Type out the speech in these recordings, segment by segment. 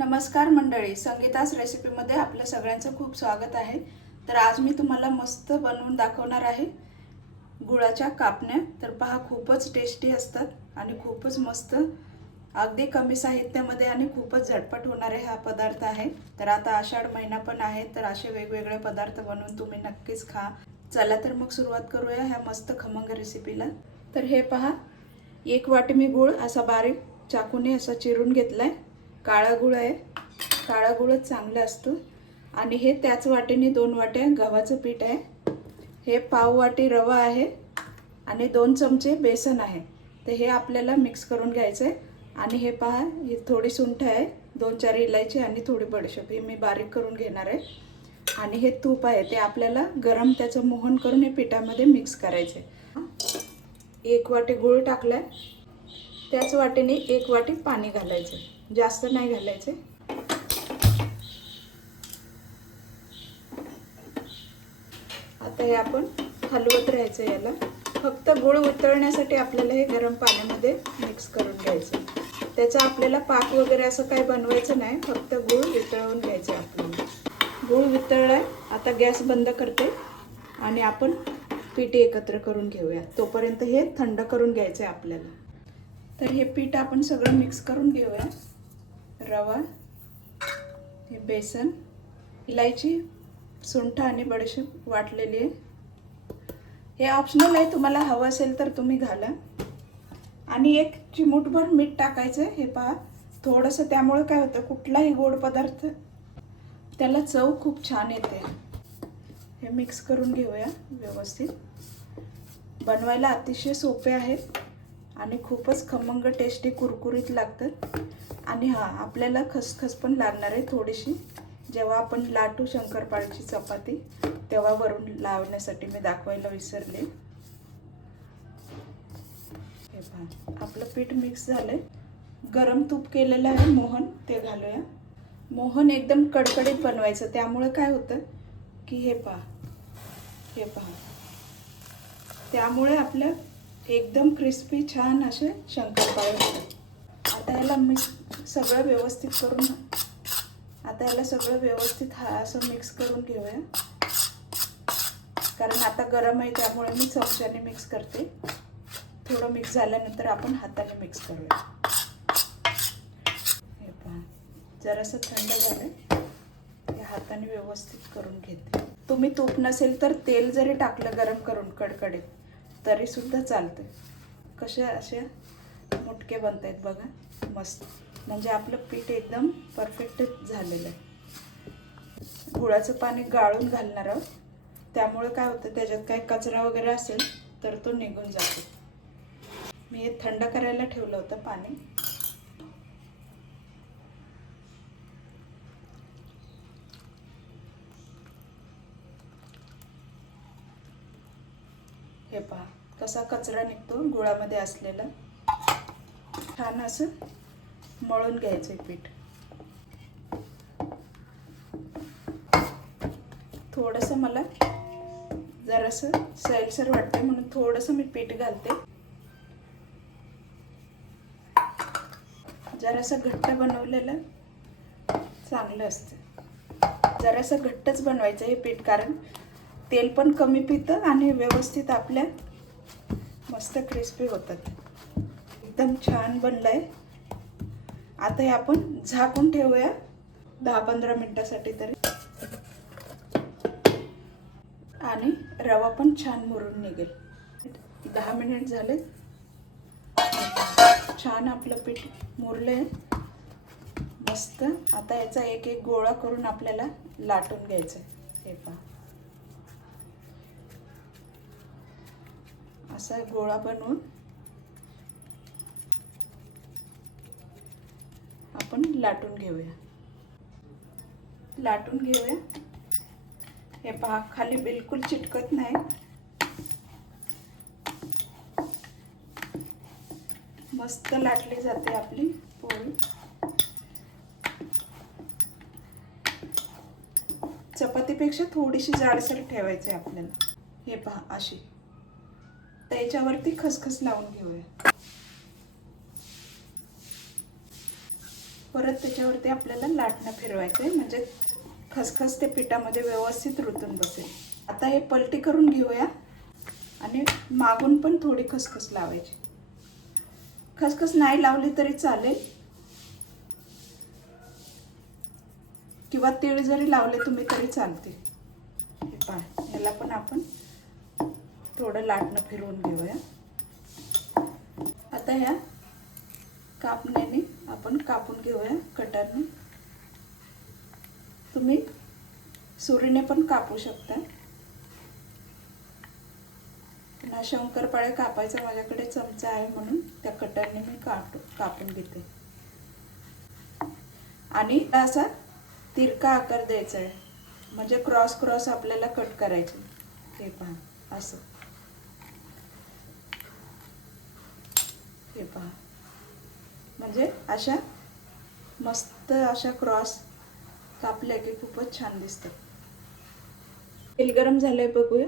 नमस्कार मंडळी, संगीतास रेसिपीमध्ये आपल्या सगळ्यांचं खूप स्वागत आहे। तर आज मी तुम्हाला मस्त बनवून दाखवणार आहे गुळाच्या कापण्या। तर पहा, खूपच टेस्टी असतात आणि खूपच मस्त, अगदी कमी साहित्यामध्ये आणि खूपच झटपट होणारे हा पदार्थ आहे। तर आता आषाढ महिना पण आहे, तर असे वेगवेगळे पदार्थ बनवून तुम्ही नक्कीच खा। चला तर मग सुरुवात करूया ह्या मस्त खमंग रेसिपीला। तर हे पहा, 1 वाटी मी गूळ असा बारीक चाकूने असा चिरून घेतलाय। काळा गुळ आहे, काळा गुळच चांगला असतो। आणि हे त्याच वाटीने 2 वाट्या गव्हाचं पीठ आहे। हे पाव वाटी रवा आहे आणि 2 चमचे बेसन आहे। तर हे आपल्याला मिक्स करून घ्यायचं आहे। आणि हे पहा, ही थोडी सुंठ आहे, 2-4 इलायची आणि थोडी बडीशेप, हे मी बारीक करून घेणार आहे। आणि हे तूप आहे, ते आपल्याला गरम त्याचं मोहन करून हे पिठामध्ये मिक्स करायचे। 1 वाटी गूळ टाकलाय, त्याच वाटीने 1 वाटी पाणी घालायचं, जास्त नाही घालायचे। आता हे आपण हलवत राहायचं याला। फक्त गूळ वितळण्यासाठी आपल्याला हे गरम पाण्यामध्ये मिक्स करून घ्यायचं। त्याचा आपल्याला पाक वगैरे असं काही बनवायचं नाही, फक्त गूळ वितळवून घ्यायचं आपल्याला। गूळ वितळलाय, आता गॅस बंद करते आणि आपण पीठ एकत्र करून घेऊया। तोपर्यंत हे थंड करून घ्यायचं आहे आपल्याला। तर हे पीठ आपण सगळं मिक्स करून घेऊया। रवा, हे बेसन, इलायची, सुंठ आणि बडीशेप वाटलेली आहे। हे ऑप्शनल आहे, तुम्हाला हवं असेल तर तुम्ही घाला। आणि 1 चिमूटभर मीठ टाकायचं आहे। हे पहा, थोडंसं, त्यामुळे काय होतं, कुठलाही गोड पदार्थ त्याला चव खूप छान येते। हे मिक्स करून घेऊया व्यवस्थित। बनवायला अतिशय सोपे आहेत आणि खूपच खमंग टेस्टी कुरकुरीत लागतात। आणि हा, आपल्याला खसखस पण लागणार आहे थोडीशी, जेव्हा आपण लाटू शंकरपाळीची चपाती तेव्हा वरून लावण्यासाठी मी दाखवायला विसरले। हे पहा, आपलं पीठ मिक्स झालंय। गरम तूप केलेलं आहे मोहन, ते घालूया। मोहन एकदम कडकडीत बनवायचं, त्यामुळे काय होतं की हे पहा, हे पहा, त्यामुळे आपल्या एकदम क्रिस्पी छान असे शंकरपाळे होतात। आता याला सगळं व्यवस्थित करून, आता याला सगळं व्यवस्थित असं मिक्स करून घेऊया। कारण आता गरम आहे, त्यामुळे मी चमच्याने मिक्स करते। थोडं मिक्स झाल्यानंतर आपण हाताने मिक्स करूया। हे पहा, जरासं थंड झालंय, हे हाताने व्यवस्थित करून घेते। तुम्ही तूप नसेल तर तेल जरी टाकलं गरम करून कडकडीत तरी सुद्धा चालते। कसे असे मुटके बनतायत बघा, मस्त। म्हणजे आपलं पीठ एकदम परफेक्ट झालेलं आहे। गुळाचं पाणी गाळून घालणार आहोत, त्यामुळे काय होतं, त्याच्यात काही कचरा वगैरे असेल तर तो निघून जातो। मी हे थंड करायला ठेवलं होतं पाणी। हे पहा, कसा कचरा निघतो गुळामध्ये असलेला। छान असं मळून घ्यायचं पीठ। थोडंसं मला जरासं सैलसर वाटते म्हणून थोडंसं मी पीठ घालते। जरासं घट्ट बनवलेलं चांगलं असतं। जरासं घट्टच बनवायचं हे पीठ, कारण तेल पण कमी पितं आणि व्यवस्थित आपल्या मस्त क्रिस्पी होतात। एकदम छान बनलंय। आता हे आपण झाकून ठेवूया 10-15 मिनिटासाठी तरी। आणि रवा पण छान मुरून निघेल। 10 मिनिट झाले, छान आपलं पीठ मुरलंय मस्त। आता याचा एक एक गोळा करून आपल्याला लाटून घ्यायचा आहे। हे पहा, असा गोळा बनवून आपण लाटून घेऊया। लाटून घेऊया। हे पहा, खाली बिलकुल चिटकत नाही, मस्त लाटली जाते आपली पोळी। चपातीपेक्षा थोडीशी जाडसर ठेवायची आपल्याला। हे पहा, अशी त्याच्यावरती खसखस लावून घेऊया। परत त्याच्यावर याच्यावरती आपल्याला लाटणं फिरवायचं आहे, म्हणजे खसखस ते पिठामध्ये व्यवस्थित रुतून बसेल. आता हे पलटी करून घेऊया आणि मागून पण थोडी खसखस लावायची. खसखस नाही लावली तरी चालेल, किंवा तीळ जरी लावले तुम्ही तरी चालते. हे पहा, याला पण आपण थोडं लाटणं फिरवून घेऊया. आता ह्या कापण्याने आपण कापून घेऊया कटरने. तुम्ही सुरीने पण कापू शकता. ना शंकरपाळे कापायचा माझ्याकडे चमचा आहे म्हणून त्या कटरने मी कापून घेते. आणि असा तिरका आकार द्यायचा आहे, म्हणजे क्रॉस क्रॉस आपल्याला कट करायचे. हे पहा असं. हे पहा, म्हणजे अशा मस्त अशा क्रॉस कापल्या की खूपच छान दिसतात. तेल गरम झालंय बघूया.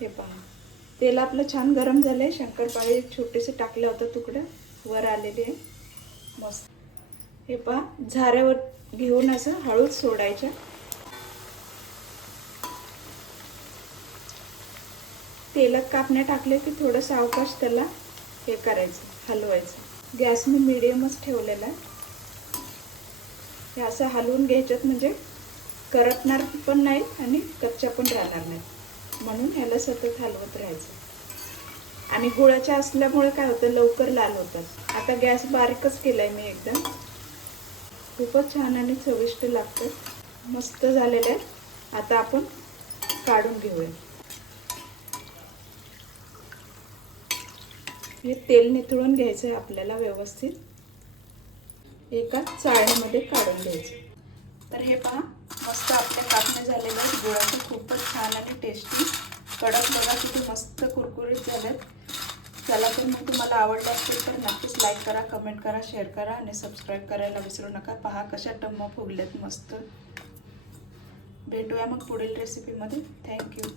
हे पहा, तेल आपलं छान गरम झालंय. शंकरपाळे छोटेसे टाकले होते तुकडे वर आलेले आहे मस्त. हे पहा, झाऱ्यावर घेऊन असं हळूच सोडायच्या. तेलात कापण्या टाकले की थोडं सावकाश त्याला हे करायचं, हलवायचं. गॅस मी मीडियमच ठेवलेला आहे. हे असं हलवून घ्यायच्यात, म्हणजे करपणार पण नाही आणि कच्च्या पण राहणार नाही, म्हणून ह्याला सतत हलवत राहायचं. आणि गुळाच्या असल्यामुळे काय होतं, लवकर लाल होतात. आता गॅस बारीकच केलाय मी एकदम. खूपच छान आणि चविष्ट लागतं. मस्त झालेलं आहे. आता आपण काढून घेऊया. हे तेल निथळून घ्यायचं आहे आपल्याला व्यवस्थित. एका चाळणीमध्ये काढून घ्यायचं. तर हे पहा, मस्त आपल्या कापण्या झालेल्या आहेत गुळाचे. खूपच छान आणि टेस्टी. कडक बघा किती मस्त कुरकुरीत झालेत. चला, तर मग तुम्हाला आवडले असतील तर नक्कीच लाईक करा, कमेंट करा, शेअर करा आणि सबस्क्राईब करायला विसरू नका. पहा कशा टम्म फुगल्यात मस्त. भेटूया मग पुढील रेसिपीमध्ये. थँक्यू.